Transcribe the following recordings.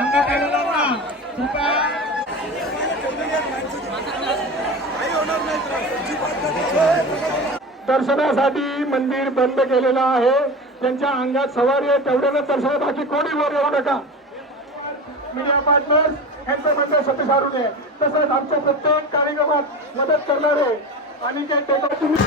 अंगठेदारांना कृपया दर्शनासाठी मंदिर बंद केलेलं आहे. त्यांच्या अंगात सवारी आहे तेवढ्याला दर्शन, बाकी कोणी वर येऊ नका. मीडिया पार्टनर्स यांचं म्हणणं सतीश अरुणे, तसंच आमच्या प्रत्येक कार्यक्रमात मदत करणारे आणि तुम्ही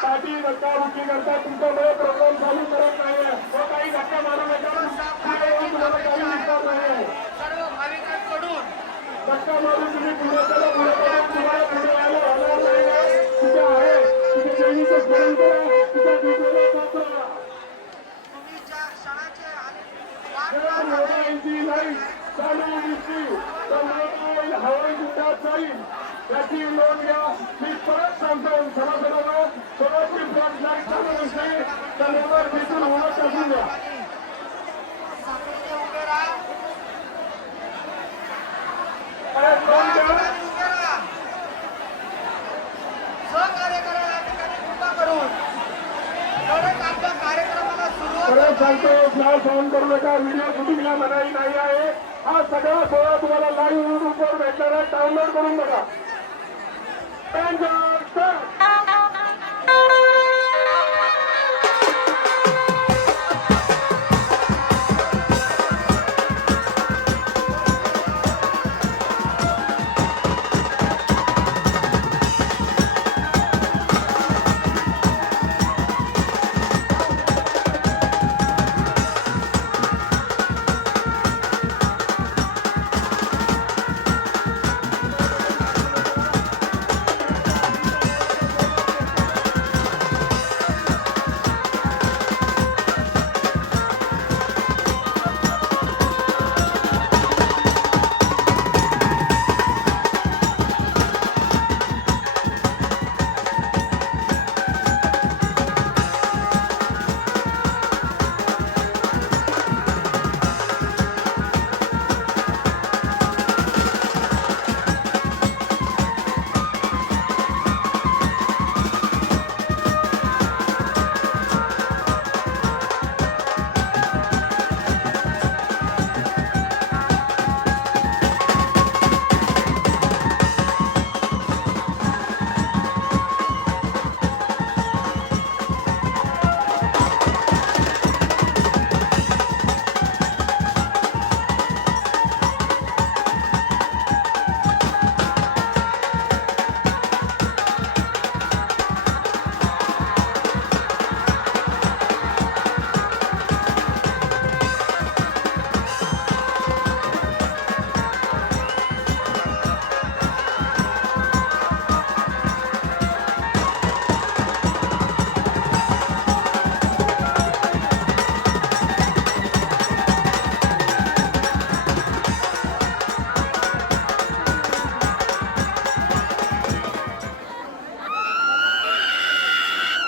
साठी धक्काबुक्की करता तुमचा वेळ प्रोग्राम चालू करत नाहीये. तो काही धक्का मारू नका, तुम्हाला काही विचार नाहीये. सर्व भाविकांकडून धक्का मारून तुम्ही पुढे चला, पुढे चला, तुम्हाला पुढे यायला होणार नाही. तिथे आहे तिथे देवीचं स्मरण करा, तिच्या दुसऱ्याला सापडा. तुम्ही ज्या क्षणाचे मोबाईलची लाईट चालू दिसली तर मोबाईल हवाई गुंडात जाईल, याची नोंद घ्या. मी परत सांगतो सभासदांना, सोळाची फ्लॅट लाईट चालू दिसली तर मोबाईल तिथून होणं टाकून द्या. उभे राहा. सहकार्य करा या ठिकाणी कृपा करून. परत आपल्या कार्यक्रमाला सुरुवात परत सांगतो सहन करू नका. व्हिडिओ शूटिंगला मनाई नाही आहे. हा सगळा सोहळा तुम्हाला लाईव्ह युट्यूबवर भेटणार आहे. डाउनलोड करून बघा.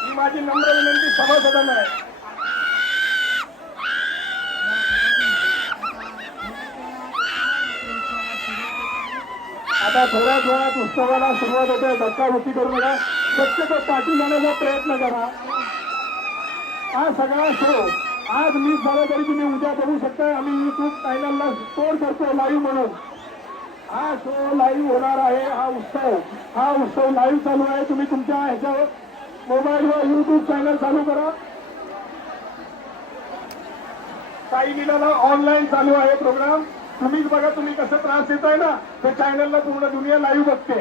ही माझी नम्र विनंती सभासदांना आहे. आता थोड्याच वेळात उत्सवाला सुरुवात होते. धक्काबुक्की करू नका. शक्यतो पाठी जाण्याचा प्रयत्न करा. हा सगळा शो आज मिस झाला तरी तुम्ही उद्या बघू शकता. आम्ही युट्यूब चॅनलला स्टोअर करतो लाईव्ह म्हणून. हा शो लाईव्ह होणार आहे. हा उत्सव लाईव्ह चालू आहे. तुम्ही तुमच्या ह्याच्यावर मोबाईलवर युट्यूब चॅनल चालू करा. काही लिलाला ऑनलाईन चालू आहे प्रोग्राम. तुम्हीच बघा तुम्ही कसं त्रास देताय ना. ते चॅनलला पूर्ण दुनिया लाईव्ह बघते.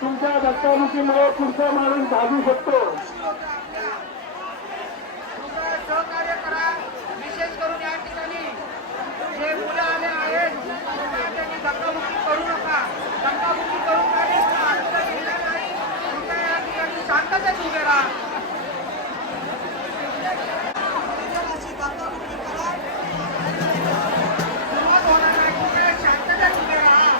तुमच्या धक्काबुक्कीमुळे पुढचा माणूस भाजू शकतो. तुमचं सहकार्य करा. विशेष करून या ठिकाणी जे मुलं आले आहेत त्यांनी धक्काबुक्की करू नका. धक्काबुक्की करून काही अर्थ केला नाही. तुमच्या या ठिकाणी शांततेत उभे राहा. अशी धक्काबुक्की करा. सुरुवात होणार नाही. तुम्ही शांततेत उभे राहा.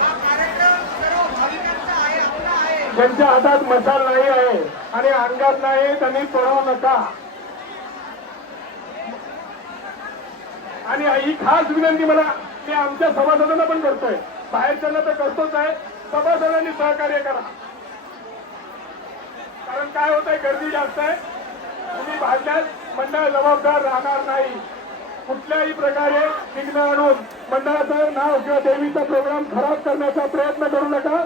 हा कार्यक्रम सर्व भाविकांचा आहे, आपला आहे. ज्यांच्या हातात मशाल नाही आहे आणि अंगात नाही त्यांनी पळवू नका. आणि ही खास विनंती मला मी आमच्या सभासदांना पण करतोय. बाहेरच्यांना तर करतोच आहे. सभासदांनी सहकार्य करा. कारण काय होत आहे, गर्दी जास्त आहे. तुम्ही भाजल्यास मंडळ जबाबदार राहणार नाही. कुठल्याही प्रकारे विघ्न आणून मंडळाचं नाव किंवा देवीचा प्रोग्राम खराब करण्याचा प्रयत्न करू नका.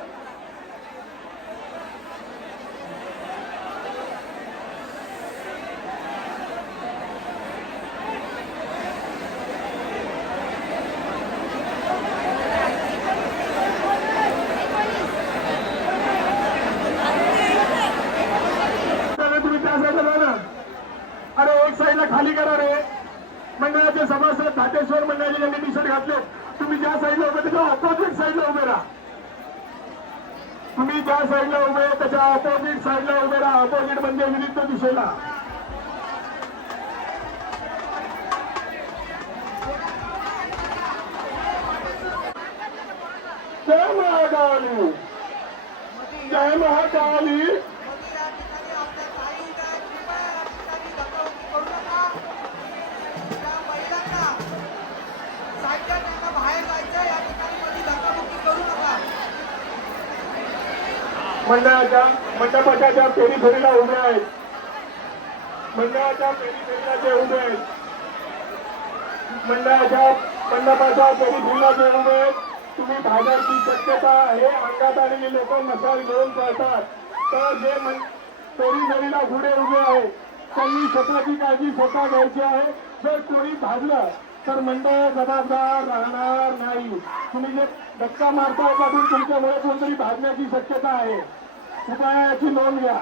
अरे एक साईडला खाली करा रे. मंडळाचे सभासद धाटेश्वर मंडळाचे ज्यांनी टी शर्ट घातले तुम्ही ज्या साईडला उभे त्याच्या ऑपोजिट साईडला उभे राहा. तुम्ही ज्या साईडला उभे त्याच्या ऑपोजिट साईडला उभे राहा. ऑपोजिट म्हणजे विरुद्ध दिशेला. जय महाकाली. जय महाकाली. मंडळाच्या मंडपाच्या ज्या पेरीफेरीला उभे आहेत, मंडळाच्या पेरीफेरीला जे उभे आहेत, मंडळाच्या मंडपाच्या पेरीफेरीला जे उभे आहेत, तुम्ही भागाची शक्यता हे अंगात आलेली लोक मशाल घेऊन पळतात. तर जे पेरीफेरीला पुढे उभे आहेत त्यांनी स्वतःची काळजी स्वतः घ्यायची आहे. जर कोणी भाजलं तर मंडळ जबाबदार राहणार नाही. तुम्ही जे धक्का मारताय त्यातून तुमच्यामुळे कोणतरी भाजण्याची शक्यता आहे. कृपया याची नोंद घ्या.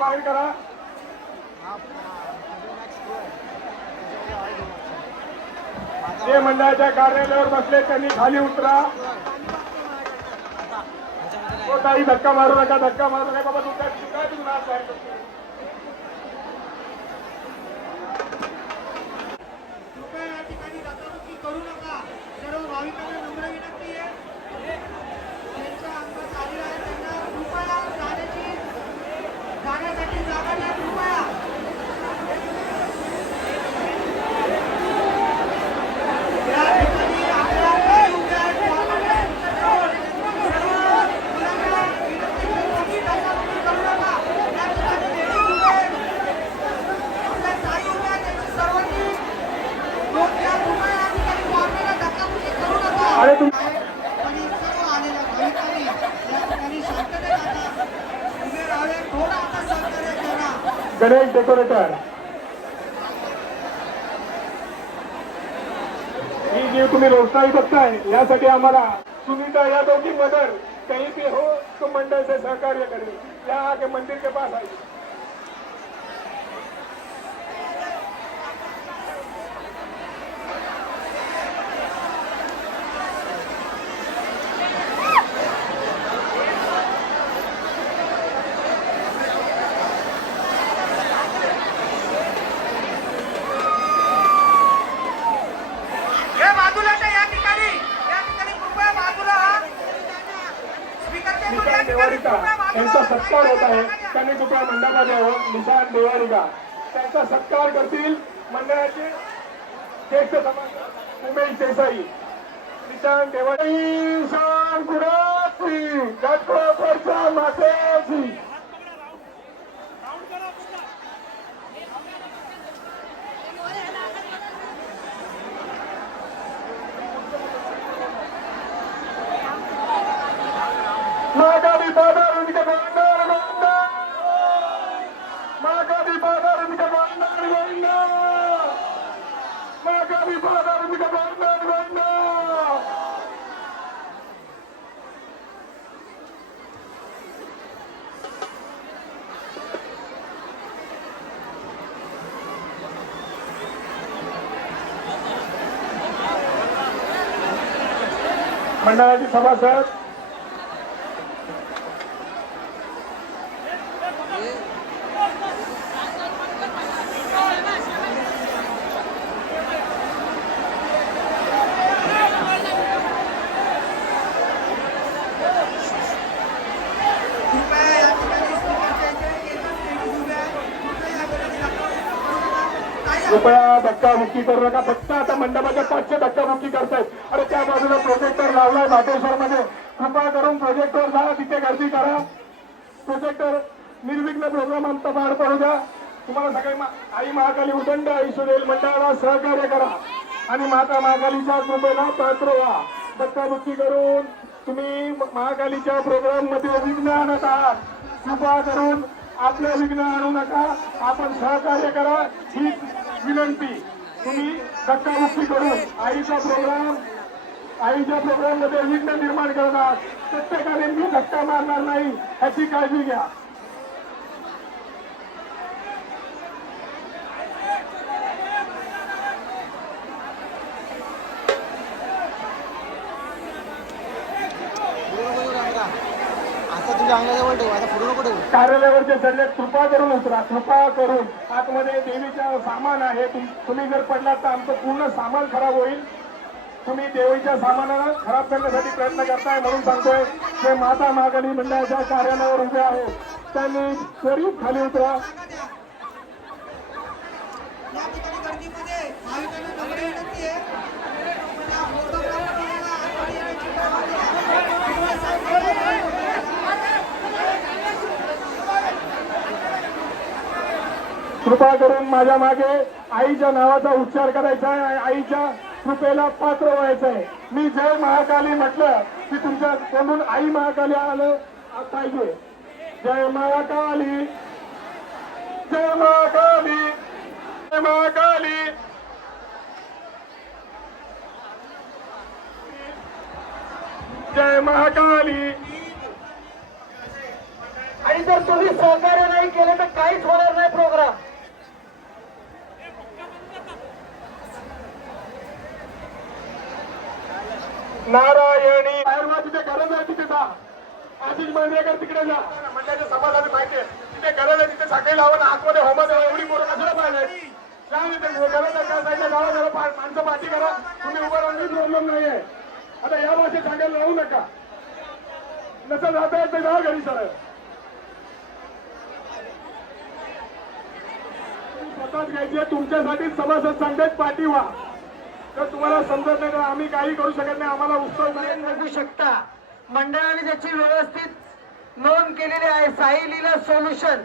बाहेर करा. जे मंडळाच्या कार्यालयावर बसले त्यांनी खाली उतरा. काही धक्का मारू नका, धक्का मारू नका. बाबा तुमच्या काय तुम्ही नाच आहे. कृपया या ठिकाणी धक्काबुक्की करू नका. सर्व भाविकांना नम्र विनंती आहे, ज्यांच्या अंगात आलेलं आहे त्यांना कृपया जाण्यासाठी जागा द्या. कृपया या ठिकाणी आपल्या काही उभे आहेत सर्व मुलांना विनंती करतो की धक्काबुक्की करू नका. या ठिकाणी लेडीज उभे आहेत, आपल्या ताई उभ्या आहेत, त्यांची सर्वांनी नोंद घ्या. कृपया या ठिकाणी कॉर्नरला धक्काबुक्की करू नका. अरे आणि सर्व आलेल्या भाविकांनी या ठिकाणी शांततेत आता उभे राहावे. थोडं आता सहकार्य करा. गणेश डेकोरेटर, ही जी तुम्ही रोषणाई बघताय यासाठी आम्हाला सुनीता यादव की मदर कहीं भी हो तो मंडल से सहकार्य करें. यहाँ के मंदिर के पास आइए. हे बाजूला त्या या ठिकाणी कृपया बाजूला स्पीकरच्या इथून या निशान ठिकाणी देवारिका कृपया बाजूला यांचा सत्कार होत आहे. त्यांनी कृपया मंडपात यावं. निशान देवारिका त्यांचा सत्कार करतील मंडळाचे ज्येष्ठ समाज उमेश देसाई. निशान देवारी शान कुडाची घटकोपरच्या मातेची. मागावी बाजार उनके बंदर गोविंदा, मागावी बाजार उनके बंदर गोविंदा, मागावी बाजार उनके बंदर गोविंदा. मंडळाचे सभासद कृपया या ठिकाणी स्पीकरच्या इथे एकच लेडीज उभ्या आहेत. कृपया या ठिकाणी धक्काबुक्की करू नका. काही कृपया धक्काबुक्की करू नका. फक्त आता मंडपाच्या पाचशे धक्काबुक्की करतायत. अरे त्या बाजूला प्रोजेक्टर लावलाय मातेश्वर मध्ये. कृपा करून प्रोजेक्टर जा, तिथे गर्दी करा. प्रोजेक्टर निर्विघ्न प्रोग्राम आमचा पार पडू द्या. तुम्हाला सगळे आई महाकाली उदंड ऐश्वर्य मंडळाला सहकार्य करा आणि माता महाकालीच्या कृपेला पात्र व्हा. धक्काबुक्की करून तुम्ही महाकालीच्या प्रोग्राम मध्ये विघ्न आणत आहात. कृपा करून आपलं विघ्न आणू नका. आपण सहकार्य करा ही विनंती. तुम्ही धक्काबुक्की करून आईच्या प्रोग्राम मध्ये विघ्न निर्माण करणार. प्रत्येकाने मी धक्का मारणार नाही याची काळजी घ्या. आता तुझ्या अंगाजवळ ठेव, आता पूर्ण नको ठेवू. कार्यालयावरचे सगळे कृपा करून उतरा. कृपा करून आतमध्ये देवीचं सामान आहे. तुम्ही जर पडलात तर आमचं पूर्ण सामान खराब होईल. तुम्ही देवीच्या सामानाला खराब करण्यासाठी प्रयत्न करताय म्हणून सांगतोय जे माता महाकाली मंडळाच्या कार्यालयावर उभे आहेत त्यांनी त्वरित खाली उतरा. या ठिकाणी गर्दीमध्ये भाविकांना नम्र विनंती आहे त्या फोटोग्राफर लोकांना आतमध्ये येण्याची परवानगी आहे. कृपा करून माझ्या मागे आईच्या नावाचा उच्चार करायचा आहे, आईच्या कृपेला पात्र व्हायचं आहे. मी जय महाकाली म्हटलं की तुमच्या तोंडून आई महाकाली आलं पाहिजे. जय महाकाली, जय महाकाली, जय महाकाली. जय महाकाली. आणि जर तुम्ही सहकार्य नाही केलं तर काहीच होणार नाही प्रोग्राम. नारायणी बाहेर तिथे गरज आहे तिथे जा. आशिष मांजरेकर तिकडे जा. मंडळाच्या सभासाठी माहिती आहे तिथे गरज आहे तिथे साखळी लावून आतमध्ये होमत एवढी पोरं कशाला पाहिजे. काय तिथे गरज आहे त्या साईडला जावा जरा माणसं पाठी करा. तुम्ही उभं राहून प्रॉब्लेम नाहीये. आता या भाषेत सांगायला लावू नका. नसं जाता येत तर जा घरी सरळ. स्वतःच घ्यायचे तुमच्यासाठी सभासद सांगतात पाठी व्हा. तर तुम्हाला समजत नाही तर आम्ही काही करू शकत नाही. आम्हाला उत्सव नाही बघू शकता मंडळाने त्याची व्यवस्थित नोंद केलेली आहे. साई लीला सोल्युशन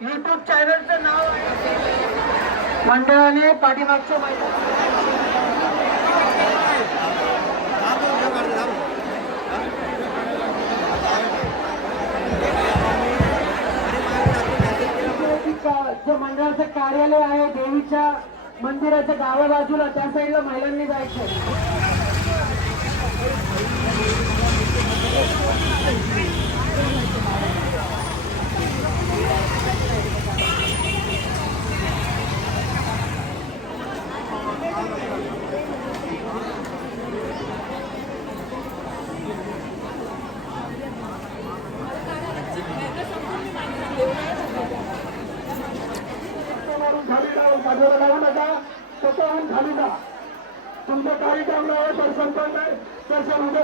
युट्यूब चॅनलचं नाव आहे. मंडळाने पाठीमागच्या जे मंडळाचं कार्यालय आहे देवीच्या मंदिराच्या डाव्या बाजूला त्या साईडला महिलांनी जायचं. खाली जाऊन पाठवायला लावू नका. स्वतःहून खाली जा. तुमचं काही काम नाही. दर्शन पण नाही. दर्शन उद्या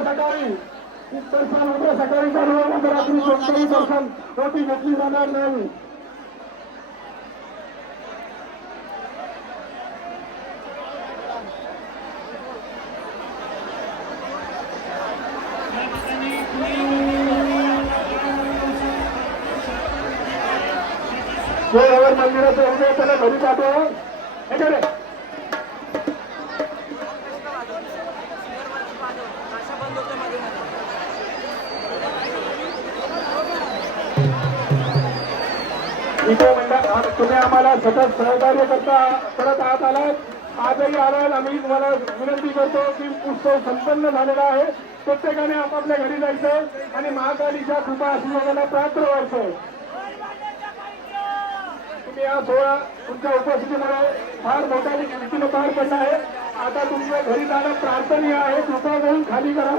सकाळी चालू होऊन रात्री कोणतंही दर्शन होती घेतली जाणार नाही. जो यावर मंदिराचं उभे त्याला घरी पाठवा. हे करे इथे म्हणता तुम्ही आम्हाला सतत सहकार्य करत आलात. आजही आलात. आम्ही तुम्हाला विनंती करतो की उत्सव संपन्न झालेला आहे. प्रत्येकाने आपापल्या घरी जायचं आणि महाकालीच्या कृपा आशीर्वादाला पात्र व्हायचं. तुम्ही हा सोहळा तुमच्या उपस्थितीमुळे फार मोठ्या रीतीने पार पडला आहे. आता तुमच्या घरी जाणं प्रार्थनीय आहे. कृपा करून खाली करा.